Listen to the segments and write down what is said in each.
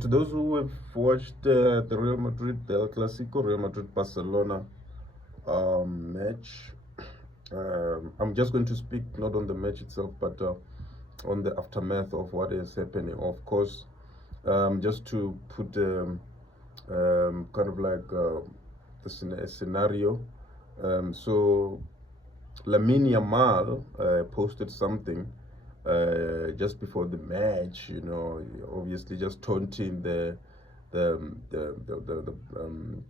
To those who have watched the Real Madrid, the El Clasico, Real Madrid Barcelona match, I'm just going to speak not on the match itself, but on the aftermath of what is happening. Of course, just to put kind of like a scenario. So Lamine Yamal posted something just before the match, obviously just taunting the the the the, the, um,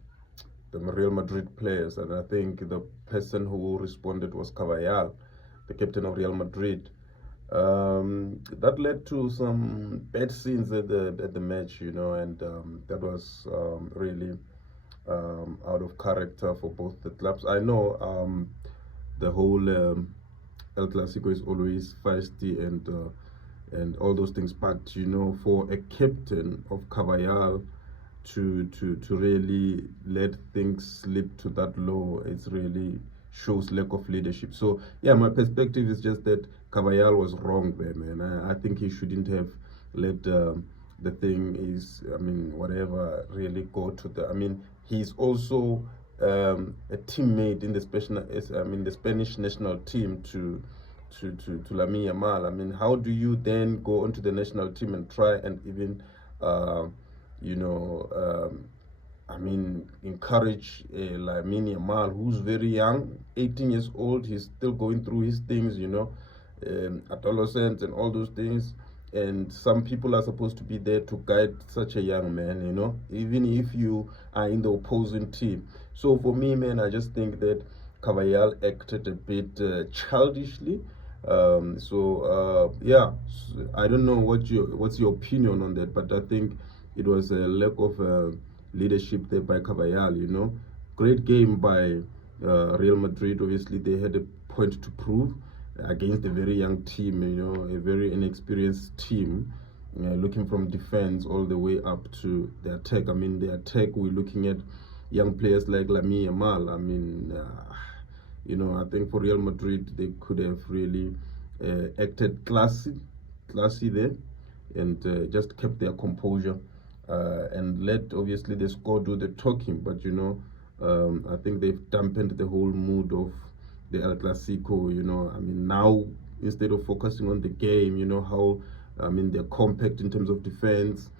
the Real Madrid players, and I think the person who responded was Carvajal, the captain of Real Madrid. That led to some bad scenes at the match, and that was really out of character for both the clubs. I know the whole El Clasico is always feisty and all those things, but for a captain of Carvajal to really let things slip to that low, it's really shows lack of leadership. So yeah, my perspective is just that Carvajal was wrong there, man. I think he shouldn't have let the thing is, I mean, whatever, really go to the. I mean, he's also a teammate in the the Spanish national team to Lamine Yamal. I mean, how do you then go onto the national team and try and even you know, I mean, encourage Lamine Yamal, who's very young, 18 years old. He's still going through his things, adolescence and all those things. And some people are supposed to be there to guide such a young man, even if you are in the opposing team. So for me, man, I just think that Carvajal acted a bit childishly. Yeah, I don't know what's your opinion on that, but I think it was a lack of leadership there by Carvajal. Great game by Real Madrid. Obviously, they had a point to prove against a very young team, a very inexperienced team, looking from defense all the way up to the attack. I mean, the attack, we're looking at young players like Lamine Yamal. I mean, I think for Real Madrid, they could have really acted classy there, and just kept their composure and let obviously the score do the talking. But I think they've dampened the whole mood of the El Clasico. I mean, now instead of focusing on the game, how they're compact in terms of defense,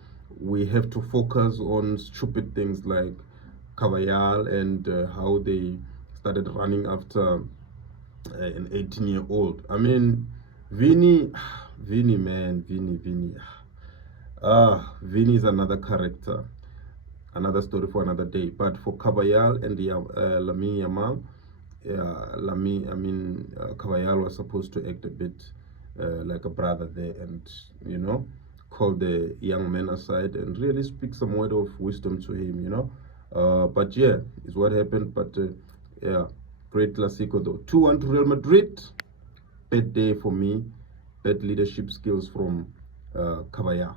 we have to focus on stupid things like Carvajal and how they started running after an 18-year-old. I mean, Vini, man, Vini. Vini is another character, another story for another day. But for Carvajal and Lamine Yamal, Carvajal was supposed to act a bit like a brother there, and call the young man aside and really speak some word of wisdom to him. But yeah, it's what happened. But yeah, great Clasico though. 2-1 to Real Madrid. Bad day for me. Bad leadership skills from Carvajal.